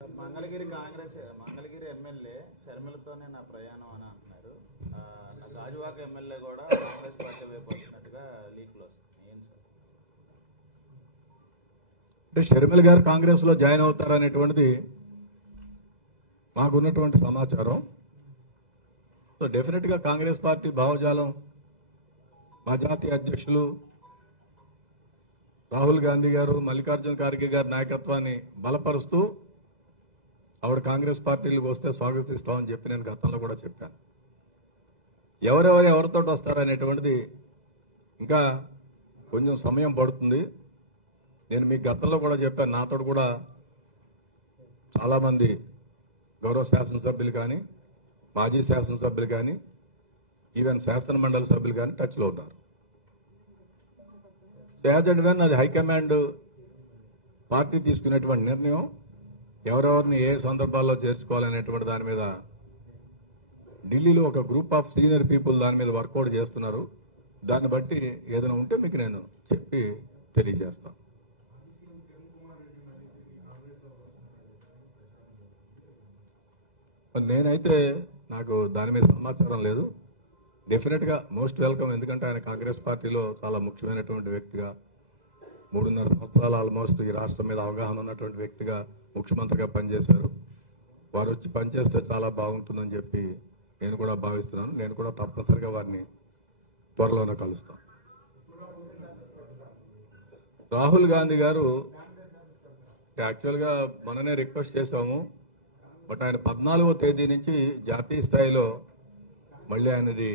Mangalagiri MLA షర్మిలతోనే నా ప్రయాణం అని అంటున్నారు. గాజువాక ఎమ్మెల్యే కూడా కాంగ్రెస్ పార్టీ వైపు వస్తున్నట్టుగా లీక్లు వస్తున్నాయి. ఏం సార్? అంటే షర్మిల గారు కాంగ్రెస్ లో జాయిన్ అవుతారనేటువంటిది మాకున్నటువంటి సమాచారం. సో డెఫినెట్ గా కాంగ్రెస్ పార్టీ భావజాలం మా జాతీయ అధ్యక్షులు రాహుల్ గాంధీ గారు, మల్లికార్జున ఖార్గే గారి నాయకత్వాన్ని బలపరుస్తూ ఆవిడ కాంగ్రెస్ పార్టీలకు వస్తే స్వాగతిస్తామని చెప్పి నేను గతంలో కూడా చెప్పాను. ఎవరితో వస్తారనేటువంటిది ఇంకా కొంచెం సమయం పడుతుంది. నేను మీకు గతంలో కూడా చెప్పాను, నాతో కూడా చాలామంది గౌరవ శాసనసభ్యులు కానీ, మాజీ శాసనసభ్యులు కానీ, ఈవెన్ శాసన మండలి సభ్యులు కానీ టచ్లో ఉన్నారు. యాజ్ అండ్ వెన్ అది హైకమాండ్ పార్టీ తీసుకునేటువంటి నిర్ణయం, ఎవరెవరిని ఏ సందర్భాల్లో చేర్చుకోవాలనేటువంటి దాని మీద ఢిల్లీలో ఒక గ్రూప్ ఆఫ్ సీనియర్ పీపుల్ దాని మీద వర్కౌట్ చేస్తున్నారు. దాన్ని బట్టి ఏదైనా ఉంటే మీకు నేను చెప్పి తెలియజేస్తాను. నేనైతే నాకు దాని మీద సమాచారం లేదు. డెఫినెట్ గా మోస్ట్ వెల్కమ్. ఎందుకంటే ఆయన కాంగ్రెస్ పార్టీలో చాలా ముఖ్యమైనటువంటి వ్యక్తిగా, 3.5 సంవత్సరాలు ఆల్మోస్ట్ ఈ రాష్ట్రం మీద అవగాహన ఉన్నటువంటి వ్యక్తిగా ముఖ్యమంత్రిగా పనిచేశారు. వారు వచ్చి పనిచేస్తే చాలా బాగుంటుందని చెప్పి నేను కూడా భావిస్తున్నాను. నేను కూడా తప్పనిసరిగా వారిని త్వరలోనే కలుస్తాను. రాహుల్ గాంధీ గారు యాక్చువల్గా మననే రిక్వెస్ట్ చేశాము. బట్ ఆయన 14వ తేదీ నుంచి జాతీయ స్థాయిలో మళ్ళీ ఆయనది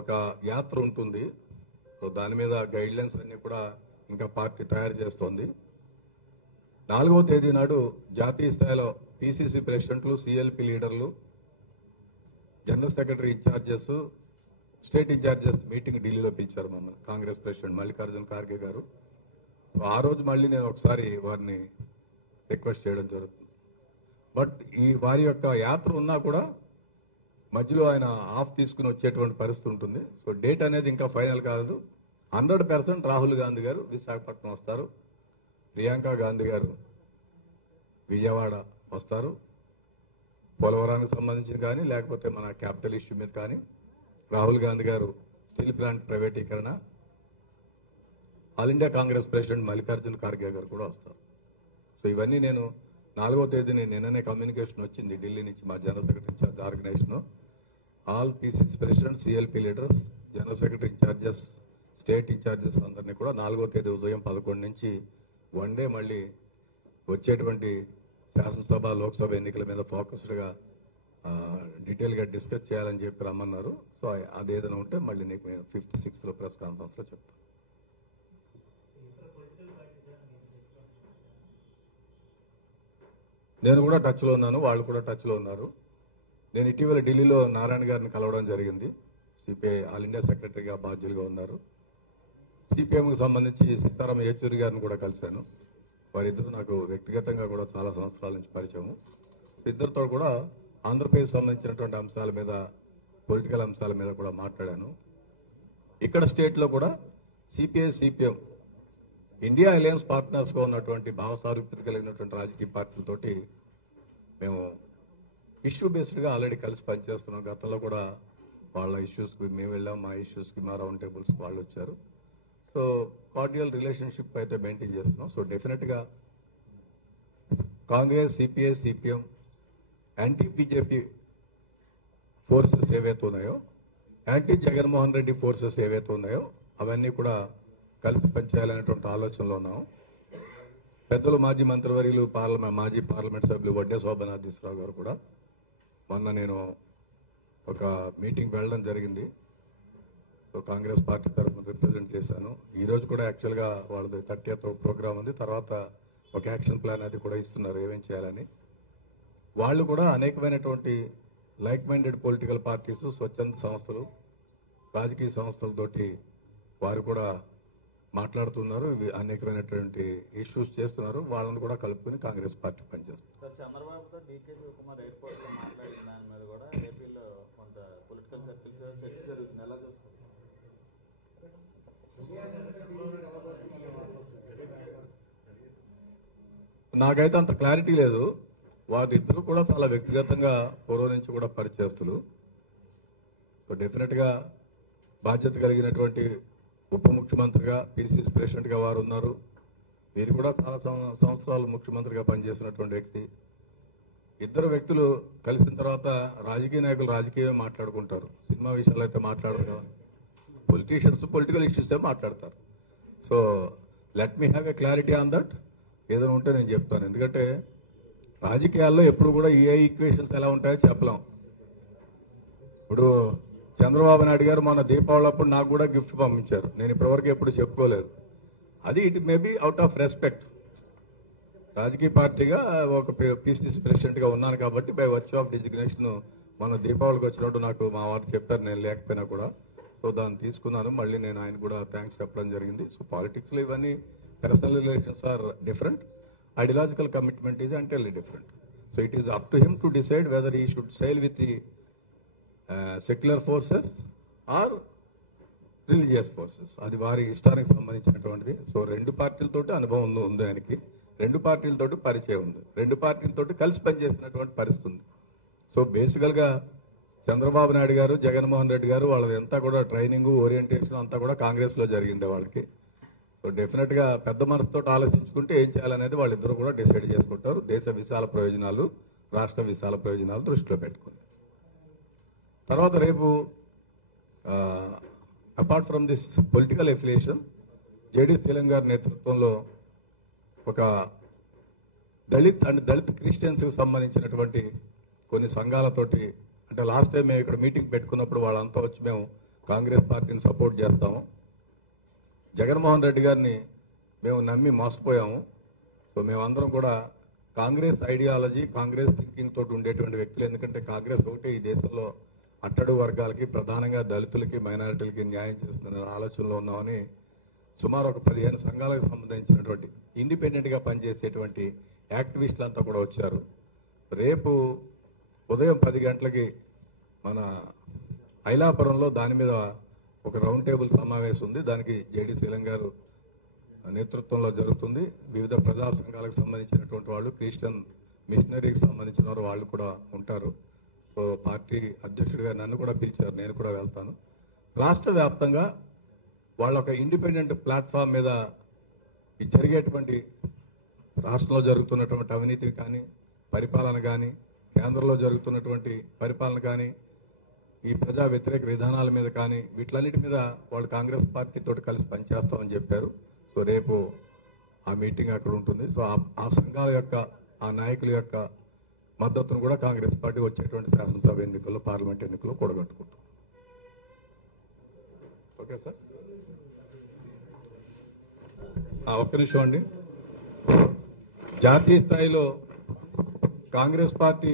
ఒక యాత్ర ఉంటుంది. సో దాని మీద గైడ్ లైన్స్ అన్ని కూడా ఇంకా పార్టీ తయారు చేస్తోంది. 4వ తేదీ నాడు జాతీయ స్థాయిలో పిసిసి ప్రెసిడెంట్లు, సిఎల్పి లీడర్లు, general secretary incharges, state in-charges meeting ఢిల్లీలో పిలిచారు మమ్మల్ని కాంగ్రెస్ ప్రెసిడెంట్ మల్లికార్జున ఖార్గే గారు. సో ఆ రోజు మళ్ళీ నేను ఒకసారి వారిని రిక్వెస్ట్ చేయడం జరుగుతుంది. బట్ ఈ వారి యొక్క యాత్ర ఉన్నా కూడా మధ్యలో ఆయన ఆఫ్ తీసుకుని వచ్చేటువంటి పరిస్థితి ఉంటుంది. సో డేట్ అనేది ఇంకా ఫైనల్ కాదు. 100% రాహుల్ గాంధీ గారు విశాఖపట్నం వస్తారు, ప్రియాంక గాంధీ గారు విజయవాడ వస్తారు. పోలవరానికి సంబంధించి కానీ, లేకపోతే మన క్యాపిటల్ ఇష్యూ మీద కానీ, రాహుల్ గాంధీ గారు స్టీల్ ప్లాంట్ ప్రైవేటీకరణ, all India Congress president Mallikarjuna Kharge గారు కూడా వస్తారు. సో ఇవన్నీ నేను 4వ తేదీని నిన్ననే కమ్యూనికేషన్ వచ్చింది ఢిల్లీ నుంచి మా general secretary incharge organisation, all PCC president, CLP leaders, general secretary incharges, state incharges అందరినీ కూడా 4వ తేదీ ఉదయం 11 నుంచి వన్ డే మళ్ళీ వచ్చేటువంటి శాసనసభ, లోక్సభ ఎన్నికల మీద ఫోకస్డ్గా డీటెయిల్గా డిస్కస్ చేయాలని చెప్పి రమ్మన్నారు. సో అదేదైనా ఉంటే మళ్ళీ నీకు నేను 5th, 6th ప్రెస్ కాన్ఫరెన్స్లో చెప్తాను. నేను కూడా టచ్లో ఉన్నాను, వాళ్ళు కూడా టచ్లో ఉన్నారు. నేను ఇటీవల ఢిల్లీలో నారాయణ గారిని కలవడం జరిగింది. సిపిఐ ఆల్ ఇండియా సెక్రటరీగా బాధ్యులుగా ఉన్నారు. సిపిఎంకి సంబంధించి సీతారాం యేచూరి గారిని కూడా కలిశాను. వారిద్దరు నాకు వ్యక్తిగతంగా కూడా చాలా సంవత్సరాల నుంచి పరిచయము. ఇద్దరితో కూడా ఆంధ్రప్రదేశ్ సంబంధించినటువంటి అంశాల మీద, పొలిటికల్ అంశాల మీద కూడా మాట్లాడాను. ఇక్కడ స్టేట్లో కూడా CPI, CPM India alliance partners గా ఉన్నటువంటి భావసారూప్యత కలిగినటువంటి రాజకీయ పార్టీలతోటి మేము ఇష్యూ బేస్డ్ గా ఆల్రెడీ కలిసి పనిచేస్తున్నాం. గతంలో కూడా వాళ్ళ ఇష్యూస్ కి మేము వెళ్ళాం, మా ఇష్యూస్ కి మా రౌండ్ టేబుల్స్ వాళ్ళు వచ్చారు. సో కార్డియల్ రిలేషన్షిప్ అయితే మెయింటైన్ చేస్తున్నాం. సో డెఫినెట్ గా Congress, CPI, CPM, anti BJP forces ఏవైతే ఉన్నాయో, యాంటీ జగన్మోహన్ రెడ్డి ఫోర్సెస్ ఏవైతే ఉన్నాయో అవన్నీ కూడా కలిసి పనిచేయాలనేటువంటి ఆలోచనలో ఉన్నాం. పెద్దలు మాజీ మంత్రివర్యులు, మాజీ పార్లమెంట్ సభ్యులు వడ్డే శోభనాథీశ్వరరావు గారు కూడా మొన్న నేను ఒక మీటింగ్ వెళ్ళడం జరిగింది. సో కాంగ్రెస్ పార్టీ తరఫున రిప్రజెంట్ చేశాను. ఈ రోజు కూడా యాక్చువల్గా వాళ్ళది 30th ప్రోగ్రామ్ ఉంది. తర్వాత ఒక యాక్షన్ ప్లాన్ అది కూడా ఇస్తున్నారు ఏమేం చేయాలని. వాళ్ళు కూడా అనేకమైనటువంటి లైక్ మైండెడ్ పొలిటికల్ పార్టీస్, స్వచ్ఛంద సంస్థలు, రాజకీయ సంస్థలతోటి వారు కూడా మాట్లాడుతున్నారు. అనేకమైనటువంటి ఇష్యూస్ చేస్తున్నారు. వాళ్ళని కూడా కలుపుకుని కాంగ్రెస్ పార్టీ పనిచేస్తుంది. చంద్రబాబుతో డీకే శివకుమార్ ఎయిర్పోర్ట్ లో మాట్లాడిన దాని మీద కూడా ఏపీలో కొంత పొలిటికల్ సర్కిల్స్ చర్చ జరుగుతుంది. ఎలా చూస్తారు? నాకైతే అంత క్లారిటీ లేదు. వారిద్దరూ కూడా చాలా వ్యక్తిగతంగా పూర్వం నుంచి కూడా పరిచయస్తులు. సో డెఫినెట్గా బాధ్యత కలిగినటువంటి ఉప ముఖ్యమంత్రిగా, పిసిసి ప్రెసిడెంట్గా వారు ఉన్నారు. వీరు కూడా చాలా సంవత్సరాలు ముఖ్యమంత్రిగా పనిచేసినటువంటి వ్యక్తి. ఇద్దరు వ్యక్తులు కలిసిన తర్వాత రాజకీయ నాయకులు రాజకీయమే మాట్లాడుకుంటారు, సినిమా విషయాలు అయితే మాట్లాడరు కదా. పొలిటీషియన్స్ పొలిటికల్ ఇష్యూస్ మాట్లాడతారు. So let me have a clarity on that. ఏదైనా ఉంటే నేను చెప్తాను. ఎందుకంటే రాజకీయాల్లో ఎప్పుడు కూడా ఏ ఈక్వేషన్స్ ఎలా ఉంటాయో చెప్పలేం. ఇప్పుడు చంద్రబాబు నాయుడు గారు మొన్న దీపావళి అప్పుడు నాకు కూడా గిఫ్ట్ పంపించారు. నేను ఇప్పటివరకు ఎప్పుడు చెప్పుకోలేదు. అది it maybe out of respect. రాజకీయ పార్టీగా ఒక పిసిసి ప్రెసిడెంట్గా ఉన్నాను కాబట్టి బై వర్చ్యూ ఆఫ్ డిజిగ్నేషన్ మన దీపావళికి వచ్చినట్టు నాకు మా వారు చెప్పారు, నేను లేకపోయినా కూడా. సో దాన్ని తీసుకున్నాను. మళ్ళీ నేను ఆయన కూడా థ్యాంక్స్ చెప్పడం జరిగింది. సో పాలిటిక్స్లో ఇవన్నీ personal relations are different, ideological commitment is entirely different. So it is up to him to decide whether he should side with the secular forces or religious forces. అది వారి ఇష్టానికి సంబంధించినటువంటిది. సో రెండు పార్టీలతోటి అనుభవం ఉంది ఆయనకి, రెండు పార్టీలతోటి పరిచయం ఉంది, రెండు పార్టీలతోటి కలిసి పనిచేసినటువంటి పరిస్థితి ఉంది. సో బేసికల్గా చంద్రబాబు నాయుడు గారు, జగన్మోహన్ రెడ్డి గారు వాళ్ళది అంతా కూడా ట్రైనింగ్, ఓరియంటేషన్ అంతా కూడా కాంగ్రెస్లో జరిగింది వాళ్ళకి. సో డెఫినెట్గా పెద్ద మనసుతో ఆలోచించుకుంటే ఏం చేయాలనేది వాళ్ళిద్దరూ కూడా డిసైడ్ చేసుకుంటారు, దేశ విశాల ప్రయోజనాలు, రాష్ట్ర విశాల ప్రయోజనాలు దృష్టిలో పెట్టుకుని. తర్వాత రేపు apart from this political affiliation, JD Seelam గారి నేతృత్వంలో ఒక దళిత్ క్రిస్టియన్స్కి సంబంధించినటువంటి కొన్ని సంఘాలతోటి, అంటే లాస్ట్ టైం మేము ఇక్కడ మీటింగ్ పెట్టుకున్నప్పుడు వాళ్ళంతా వచ్చి మేము కాంగ్రెస్ పార్టీని సపోర్ట్ చేస్తాము, జగన్మోహన్ రెడ్డి గారిని మేము నమ్మి మోసపోయాము. సో మేమందరం కూడా కాంగ్రెస్ ఐడియాలజీ, కాంగ్రెస్ థింకింగ్ తోటి ఉండేటువంటి వ్యక్తులు. ఎందుకంటే కాంగ్రెస్ ఒకటే ఈ దేశంలో అట్టడుగు వర్గాలకి, ప్రధానంగా దళితులకి, మైనారిటీలకి న్యాయం చేస్తున్న ఆలోచనలో ఉన్నామని సుమారు ఒక 15 సంఘాలకు సంబంధించినటువంటి ఇండిపెండెంట్గా పనిచేసేటువంటి యాక్టివిస్టులంతా కూడా వచ్చారు. రేపు ఉదయం 10 గంటలకి మన ఐలాపురంలో దాని మీద ఒక రౌండ్ టేబుల్ సమావేశం ఉంది. దానికి జేడీ శీలం గారు నేతృత్వంలో జరుగుతుంది. వివిధ ప్రజా సంఘాలకు సంబంధించినటువంటి వాళ్ళు, క్రిస్టియన్ మిషనరీకి సంబంధించిన వాళ్ళు కూడా ఉంటారు. సో పార్టీ అధ్యక్షుడిగా నన్ను కూడా పిలిచారు, నేను కూడా వెళ్తాను. రాష్ట్ర వ్యాప్తంగా వాళ్ళ ఒక ఇండిపెండెంట్ ప్లాట్ఫామ్ మీద ఈ జరిగేటువంటి రాష్ట్రంలో జరుగుతున్నటువంటి అవినీతి కానీ, పరిపాలన కానీ, కేంద్రంలో జరుగుతున్నటువంటి పరిపాలన కానీ, ఈ ప్రజా వ్యతిరేక విధానాల మీద కానీ, వీటిలన్నిటి మీద వాళ్ళు కాంగ్రెస్ పార్టీతో కలిసి పనిచేస్తామని చెప్పారు. సో రేపు ఆ మీటింగ్ అక్కడ ఉంటుంది. సో ఆ సంఘాల యొక్క, ఆ నాయకుల యొక్క మద్దతును కూడా కాంగ్రెస్ పార్టీ వచ్చేటువంటి శాసనసభ ఎన్నికల్లో, పార్లమెంట్ ఎన్నికల్లో కూడగట్టుకుంటాం. ఓకే సార్, ఒక్క నిమిషం అండి. జాతీయ స్థాయిలో కాంగ్రెస్ పార్టీ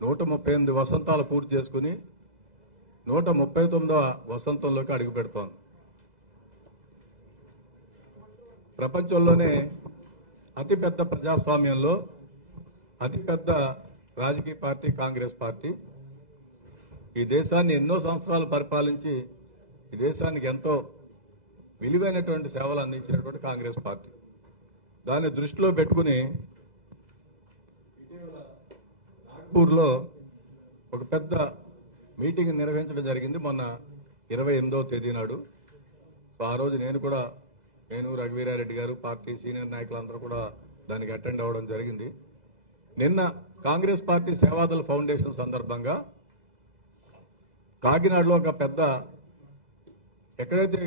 138 వసంతాలు పూర్తి చేసుకుని 139వ వసంతంలోకి అడుగు పెడుతోంది. ప్రపంచంలోనే అతిపెద్ద ప్రజాస్వామ్యంలో అతిపెద్ద రాజకీయ పార్టీ కాంగ్రెస్ పార్టీ. ఈ దేశాన్ని ఎన్నో సంవత్సరాలు పరిపాలించి ఈ దేశానికి ఎంతో విలువైనటువంటి సేవలు అందించినటువంటి కాంగ్రెస్ పార్టీ. దాన్ని దృష్టిలో పెట్టుకుని నాగ్పూర్లో ఒక పెద్ద మీటింగ్ నిర్వహించడం జరిగింది మొన్న 28వ తేదీ నాడు. సో ఆ రోజు నేను రఘువీరారెడ్డి గారు, పార్టీ సీనియర్ నాయకులందరూ కూడా దానికి అటెండ్ అవ్వడం జరిగింది. నిన్న కాంగ్రెస్ పార్టీ సేవాదళ ఫౌండేషన్ సందర్భంగా కాకినాడలో ఒక పెద్ద, ఎక్కడైతే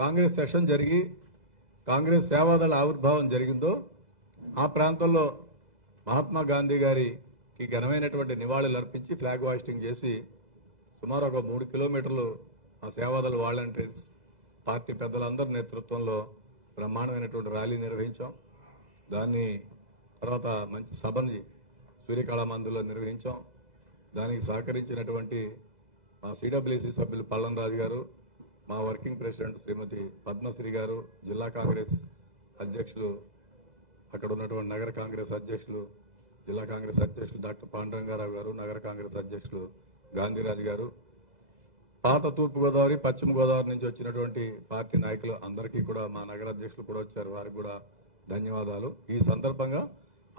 కాంగ్రెస్ సెషన్ జరిగి కాంగ్రెస్ సేవాదళ ఆవిర్భావం జరిగిందో ఆ ప్రాంతంలో మహాత్మా గాంధీ గారికి ఘనమైనటువంటి నివాళులు అర్పించి ఫ్లాగ్ హాయిస్టింగ్ చేసి సుమారు ఒక 3 కిలోమీటర్లు ఆ సేవాదళ వాలంటీర్స్ పార్టీ పెద్దలందరి నేతృత్వంలో బ్రహ్మాండమైనటువంటి ర్యాలీ నిర్వహించాం. దాన్ని తర్వాత మంచి సభని సూర్యకళామందులో నిర్వహించాం. దానికి సహకరించినటువంటి మా సిడబ్ల్యూసీ సభ్యులు పల్లం రాజు గారు, మా వర్కింగ్ ప్రెసిడెంట్ శ్రీమతి పద్మశ్రీ గారు, జిల్లా కాంగ్రెస్ అధ్యక్షులు, అక్కడ ఉన్నటువంటి నగర కాంగ్రెస్ అధ్యక్షులు, జిల్లా కాంగ్రెస్ అధ్యక్షులు డాక్టర్ పాండురంగారావు గారు, నగర కాంగ్రెస్ అధ్యక్షులు గాంధీరాజు గారు, పాత తూర్పుగోదావరి, పశ్చిమ గోదావరి నుంచి వచ్చినటువంటి పార్టీ నాయకులు అందరికీ కూడా, మా నగర అధ్యక్షులు కూడా వచ్చారు, వారికి కూడా ధన్యవాదాలు. ఈ సందర్భంగా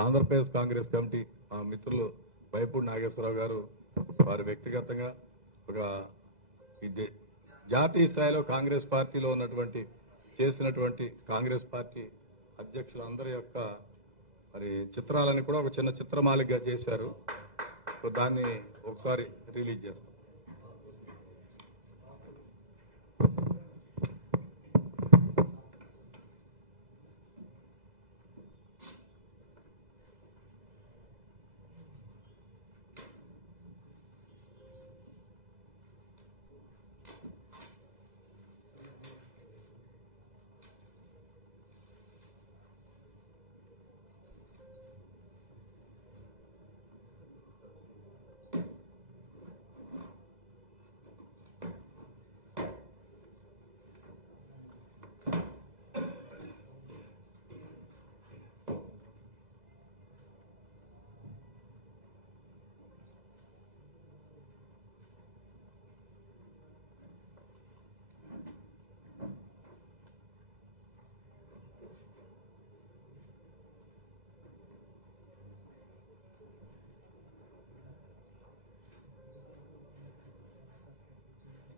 ఆంధ్రప్రదేశ్ కాంగ్రెస్ కమిటీ మా మిత్రులు వైపూడి నాగేశ్వరరావు గారు వారి వ్యక్తిగతంగా ఒక ఇది జాతీయ స్థాయిలో కాంగ్రెస్ పార్టీలో ఉన్నటువంటి చేసినటువంటి కాంగ్రెస్ పార్టీ అధ్యక్షులందరి యొక్క మరి చిత్రాలని కూడా ఒక చిన్న చిత్రమాలికగా చేశారు. సో దాన్ని ఒకసారి రిలీజ్ చేస్తాం.